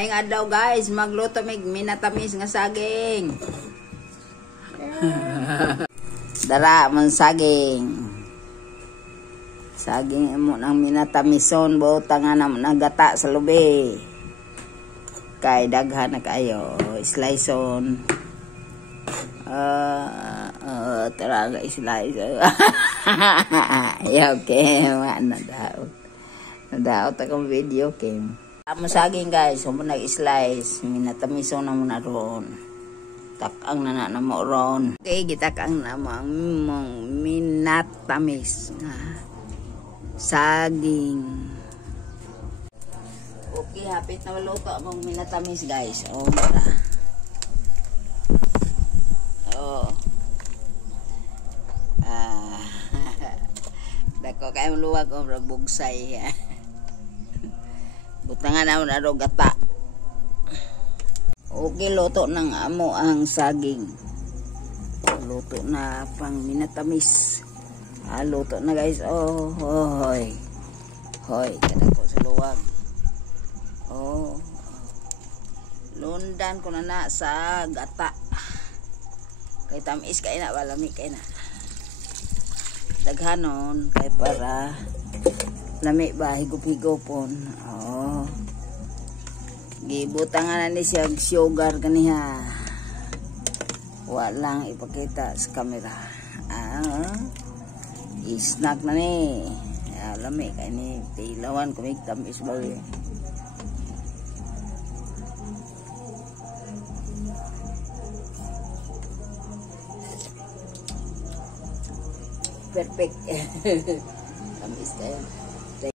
Maayong adlaw guys, magluto mig minatamis nga saging. Dara man saging. Saging mo nang minatamison butang nga nagata sa lubi. Kay daghan na kayo, sliceon. Tara ga slice. Okay, man daw. Nadaot akong video game. Amo saging guys, mo nag-slice, minatamison na mo na ron. Takang na mo ron. Okay, gitakang na mo minatamis na saging. Okay, hapit na maluto among minatamis guys. Oh, mara. Oh. Dako kayo luwag o bugsay. Butangan na na gata. Okay, luto ng amo ang saging. Luto na pang minatamis. Luto na guys. Oh, hoy. Hoy, kada ko sa luwag. Oh. Lundan ko na sa gata. Kay tamis kay na, walami kay na. Daghanon kay para lami ba higop-higopon. Oh. Gibutangan na ni siya sugar kaniha. Walang ipakita sa camera. Snack na ni. Lami kay ni tilawan kumig tamis ba. Perfect. Tamis kayo.